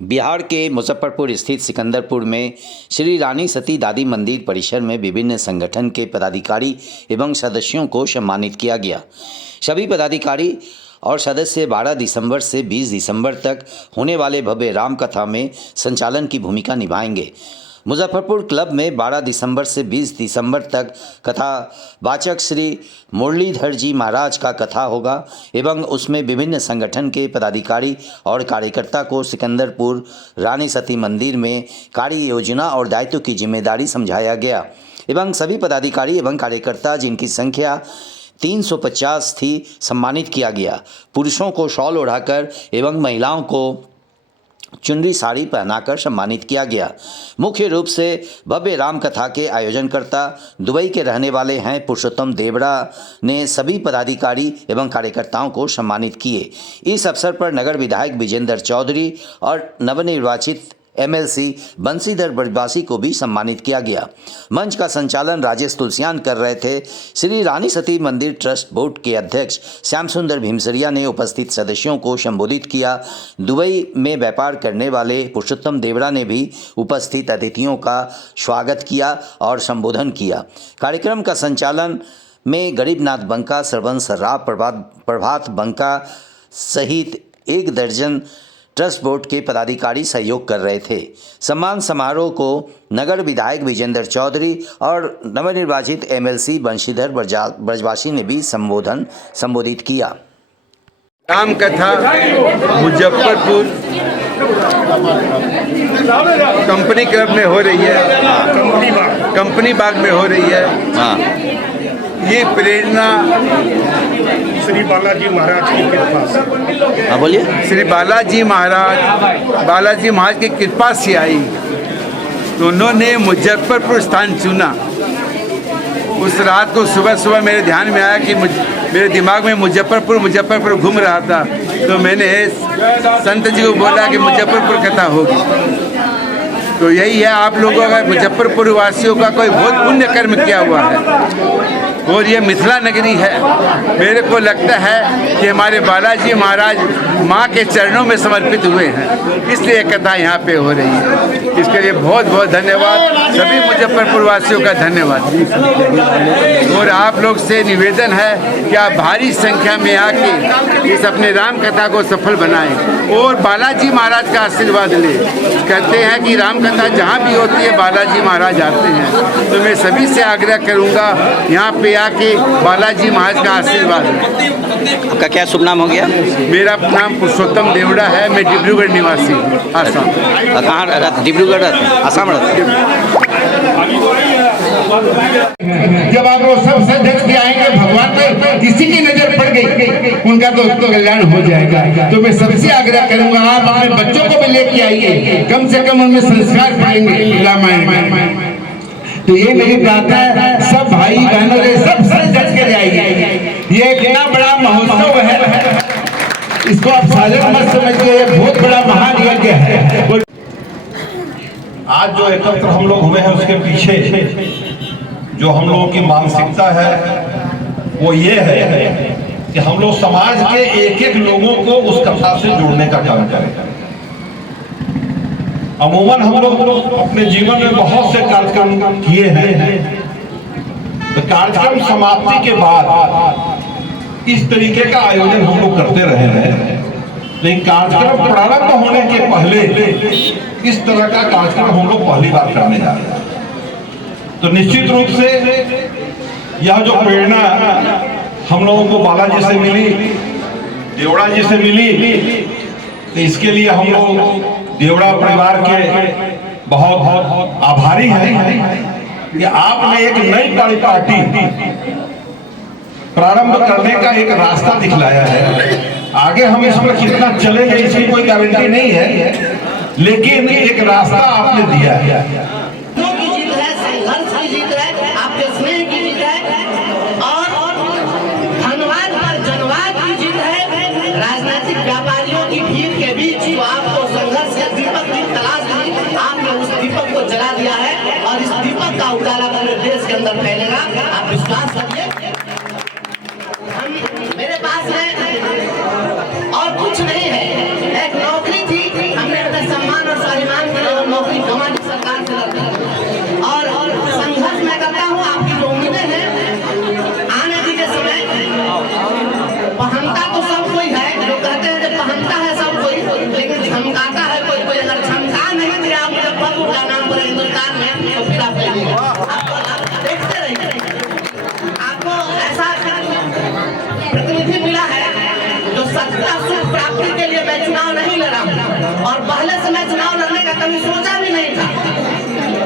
बिहार के मुजफ्फरपुर स्थित सिकंदरपुर में श्री रानी सती दादी मंदिर परिसर में विभिन्न संगठन के पदाधिकारी एवं सदस्यों को सम्मानित किया गया। सभी पदाधिकारी और सदस्य 12 दिसंबर से 20 दिसंबर तक होने वाले भव्य राम कथा में संचालन की भूमिका निभाएंगे। मुजफ्फरपुर क्लब में 12 दिसंबर से 20 दिसंबर तक कथा वाचक श्री मुरलीधर जी महाराज का कथा होगा एवं उसमें विभिन्न संगठन के पदाधिकारी और कार्यकर्ता को सिकंदरपुर रानी सती मंदिर में कार्य योजना और दायित्व की जिम्मेदारी समझाया गया एवं सभी पदाधिकारी एवं कार्यकर्ता जिनकी संख्या 350 थी सम्मानित किया गया। पुरुषों को शॉल ओढ़ाकर एवं महिलाओं को चुनरी साड़ी पहनाकर सम्मानित किया गया। मुख्य रूप से भव्य राम कथा के आयोजनकर्ता दुबई के रहने वाले हैं पुरुषोत्तम देवड़ा ने सभी पदाधिकारी एवं कार्यकर्ताओं को सम्मानित किए। इस अवसर पर नगर विधायक विजेंद्र चौधरी और नवनिर्वाचित एमएलसी बंशीधर ब्रजवासी को भी सम्मानित किया गया। मंच का संचालन राजेश तुलसियान कर रहे थे। श्री रानी सती मंदिर ट्रस्ट बोर्ड के अध्यक्ष श्याम सुंदर भीमसरिया ने उपस्थित सदस्यों को संबोधित किया। दुबई में व्यापार करने वाले पुरुषोत्तम देवड़ा ने भी उपस्थित अतिथियों का स्वागत किया और संबोधन किया। कार्यक्रम का संचालन में गरीबनाथ बंका, श्रवण सर्राफ, प्रभात बंका सहित 1 दर्जन ट्रस्ट बोर्ड के पदाधिकारी सहयोग कर रहे थे। सम्मान समारोह को नगर विधायक विजेंद्र चौधरी और नवनिर्वाचित एमएलसी बंशीधर ब्रजवासी ने भी संबोधित किया। राम कथा मुजफ्फरपुर कंपनी क्लब में हो रही है, कंपनी बाग में हो रही है। ये प्रेरणा श्री बालाजी महाराज की कृपा से। हाँ बोलिए। श्री बालाजी महाराज की कृपा से आई। तो उन्होंने मुजफ्फरपुर स्थान चुना। उस रात को सुबह मेरे ध्यान में आया कि मेरे दिमाग में मुजफ्फरपुर घूम रहा था। तो मैंने संत जी को बोला कि मुजफ्फरपुर कथा होगी। तो यही है, आप लोगों का मुजफ्फरपुर वासियों का कोई बहुत पुण्य कर्म किया हुआ है और ये मिथिला नगरी है। मेरे को लगता है कि हमारे बालाजी महाराज माँ के चरणों में समर्पित हुए हैं, इसलिए कथा यहाँ पे हो रही है। इसके लिए बहुत बहुत धन्यवाद, सभी मुजफ्फरपुर वासियों का धन्यवाद। और आप लोग से निवेदन है कि आप भारी संख्या में आके इस अपने राम कथा को सफल बनाएं और बालाजी महाराज का आशीर्वाद लें। कहते हैं कि राम कथा जहाँ भी होती है बालाजी महाराज आते हैं। तो मैं सभी से आग्रह करूँगा यहाँ पे आके बालाजी महाराज का आशीर्वाद। आपका क्या शुभ नाम हो गया? मेरा नाम पुरुषोत्तम देवड़ा है। मैं डिब्रूगढ़ निवासी हूँ, आसाम। कहाँ रहते? डिब्रूगढ़ रहते, आसाम रहते। जब आप लोग सब सदस्य के आएंगे, भगवान पे किसी की नजर पड़ गई, उनका तो कल्याण हो जाएगा। तो मैं सबसे आग्रह करूंगा, आप अपने बच्चों को भी लेके आइए, कम से कम उनमें संस्कार पड़ेंगे रामायण। तो ये मेरी प्रार्थना है, सब भाई बहनों के सब सज के आइए। ये कितना बड़ा महोत्सव है, इसको आप साधारण मत समझिए, ये बहुत बड़ा महान यज्ञ है। आज जो एकत्र हम लोग हुए हैं उसके पीछे जो हम लोगों की मानसिकता है वो ये है कि हम लोग समाज के एक एक लोगों को उस कथा से जोड़ने का काम करें। अमूमन हम लोग अपने जीवन में बहुत से कार्यक्रम किए हैं, तो कार्यक्रम समाप्ति के बाद इस तरीके का आयोजन हम लोग करते रहे हैं, लेकिन कार्यक्रम प्रारंभ होने के पहले इस तरह का कार्यक्रम हम लोग पहली बार करने जा रहे हैं। तो निश्चित रूप से यह जो प्रेरणा हम लोगों को बालाजी से मिली, देवड़ा जी से मिली, तो इसके लिए हम लोग देवड़ा परिवार के बहुत बहुत आभारी हैं कि आपने एक नई पार्टी प्रारंभ करने का एक रास्ता दिखलाया है। आगे हम इसमें कितना चलेंगे इसकी कोई गारंटी नहीं है, लेकिन एक रास्ता आपने दिया है। संघर्ष की जीत है, आपके स्नेह की जीत है और धनवाद पर जनवाद की जीत है। राजनीतिक व्यापारियों की भीड़ के बीच जो आपको संघर्ष के दीपक की तलाश थी, आपने उस दीपक को जला दिया है और इस दीपक का उजाला पूरे देश के अंदर फैलेगा। आप विश्वास करिए। मेरे पास है और कुछ नहीं है, एक नौकरी थी, हमने सम्मान चमकाता है कोई कोई, अगर चमका नहीं दिया मुजफ्फरपुर का नाम पूरे हिंदुस्तान में तो फिर आप कहिए, आप देखते रहिए। आपको ऐसा प्रतिनिधि मिला है जो सत्ता सुख प्राप्ति के लिए मैं चुनाव नहीं लड़ा, और पहले से मैं चुनाव लड़ने का कभी सोचा भी नहीं था।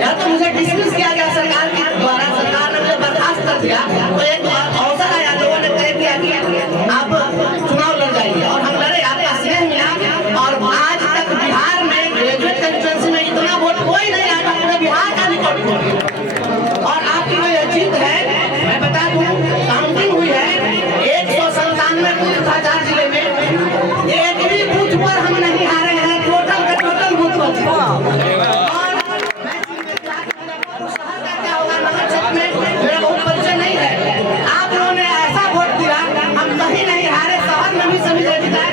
या तो मुझे डिसमिस किया गया सरकार के द्वारा, सरकार ने मुझे बर्खास्त कर दिया, तो एक अवसर आया, लोगों ने तय किया कि आप चुनाव लड़ जाइए, और हम लड़े, आपका स्नेह मिला। और आज तक बिहार में ग्रेजुएट कंस्टिट्यूएंसी में इतना वोट कोई नहीं आया, पूरे बिहार का रिकॉर्ड तोड़। और आपकी जो ये जीत है, मैं बता दूं, काउंटिंग हुई है 197 बूथ था 4 जिले में, एक भी बूथ पर हम नहीं हारे हैं, टोटल का टोटल बूथ पर जीते। और मैं शहर का क्या होगा नगर क्षेत्र में मेरा बहुत परिचय नहीं है, आप लोगों ने ऐसा वोट दिया, हम कहीं नहीं हारे, शहर में भी सभी जगह जीता है,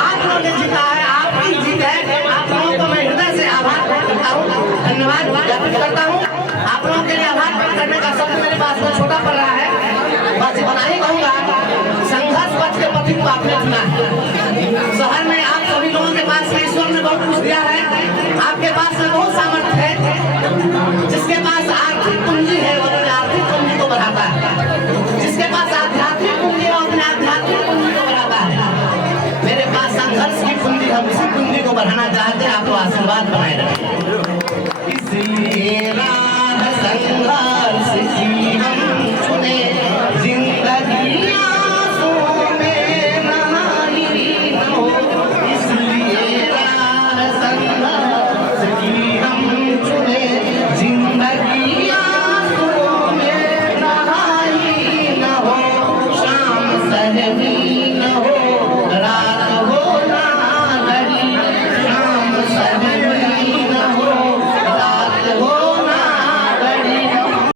आप लोगों ने जीता है, आपकी जीत है। आप लोगों को मैं हृदय से आभार व्यक्त करता हूँ, धन्यवाद ज्ञापित करता हूँ। आप लोगों के लिए आभार व्यक्त करने का शब्द मेरे पास में छोटा पड़ रहा है, बस इतना ही कहूँगा, संघर्ष पथ के पथिक को आपने चुना है। शहर में आप सभी लोगों के पास में ईश्वर ने बहुत कुछ दिया है, आपके पास में बहुत सामर्थ्य है। जिसके पास आर्थिक पूंजी है वो अपने आर्थिक पूंजी को बढ़ाता है, जिसके पास आध्यात्मिक पूंजी है वो अपने आध्यात्मिक पूंजी को बढ़ाता है। मेरे पास संघर्ष की पूंजी, हम इसी पूंजी को बढ़ाना चाहते हैं, आपको आशीर्वाद बनाए रखें। इसलिए राह संघर्ष की हम चुने, जिंदगी आंसुओं में नहाई हो, इसलिए राह संघर्ष की हम चुने, जिंदगी आंसुओं में नहाई न हो, शाम सहरी